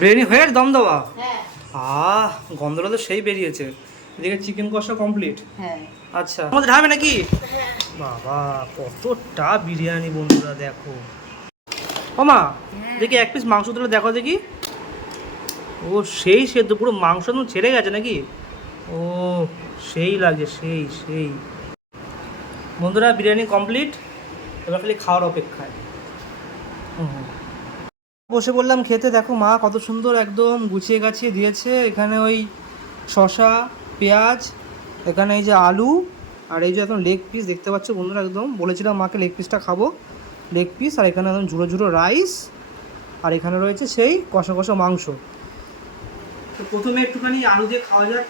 বিরিয়ানি হয়ে দম দেওয়া? হ্যাঁ। গন্ধটা তো সেই বেরিয়েছে। এদিকে চিকেন কষা কমপ্লিট। হ্যাঁ। আচ্ছা, আমাদের ঢাবে নাকি? হ্যাঁ। বাবা কতটা বিরিয়ানি বন্ধুরা, দেখো। ওমা, দেখি এক পিস মাংস তুলে দেখো দেখি। ও সেই সেদ্ধ, পুরো মাংস একদম ছেড়ে গেছে নাকি? ও সেই লাগছে, সেই সেই। বন্ধুরা বিরিয়ানি কমপ্লিট, এবার খালি খাওয়ার অপেক্ষায়। বসে বললাম খেতে। দেখো মা কত সুন্দর একদম গুছিয়ে গাছিয়ে দিয়েছে। এখানে ওই শসা, পেঁয়াজ, এখানে এই যে আলু, আর এই যে এখন লেগ পিস দেখতে পাচ্ছ বন্ধুরা। একদম বলেছিলাম মাকে লেগ পিসটা খাবো, লেগ পিস। আর এখানে একদম ঝুড়ো ঝুড়ো রাইস, আর এখানে রয়েছে সেই কষা কষা মাংস। তো প্রথমে একটুখানি আলু দিয়ে খাওয়া যাক।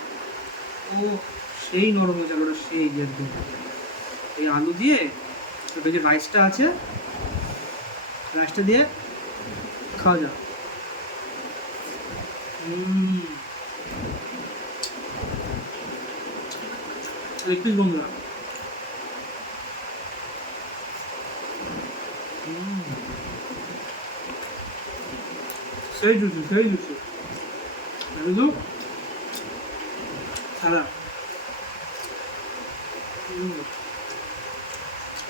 ও সেই নরম হয়ে যাবে ওটা, সেই একদম। এই আলু দিয়ে ওটা যে রাইসটা আছে, রাইসটা দিয়ে খাওয়া যাক। লেগ পিস বন্ধুরা, সেই জুসি, সেই জুসি একদম সাদা।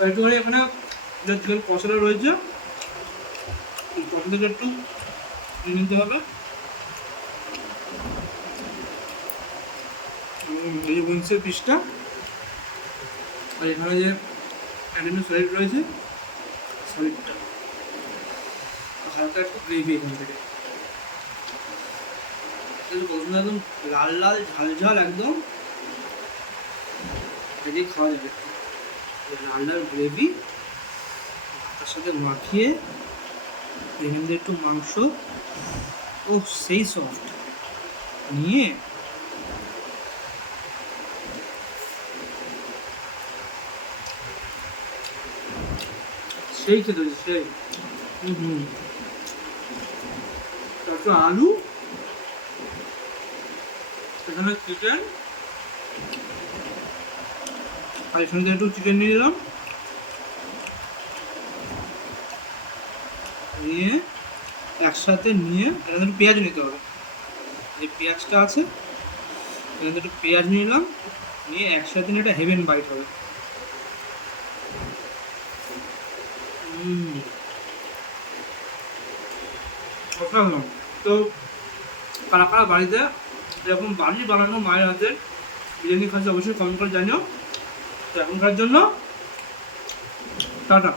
একটুখানি এখানে যে চিকেন কষাটা রয়েছে, এই কষাটাকে একটু নিয়ে নিতে হবে। এই যে উইংসের পিসটা, আর এখানে যে অ্যাডিনো সলিড রয়েছে, সলিডটা হালকা একটু গ্রেভি এখান থেকে একদম লাল লাল ঝাল ঝাল একদম। এদিকে খাওয়া যাবে লাল লাল গ্রেভি, তার সাথে মাখিয়ে এখান থেকে একটু মাংস, ও সেই সফট নিয়ে সেই খেতে হচ্ছে সেই। তারপর আলু, এখানে চিকেন, আর এখান থেকে একটু চিকেন নিয়ে নিলাম, নিয়ে একসাথে নিয়ে এখানে একটু পেঁয়াজ নিতে হবে। যে পেঁয়াজটা আছে এখানে একটু পেঁয়াজ নিয়ে নিলাম, নিয়ে একসাথে নিয়ে একটা হেভেন বাইট হবে। তো কারা কারা বাড়িতে এরকম বাড়ি বানানো মায়ের হাতের বিরিয়ানি খাচ্ছে অবশ্যই কমেন্ট করে জানিও। তো এখনকার জন্য টাটা।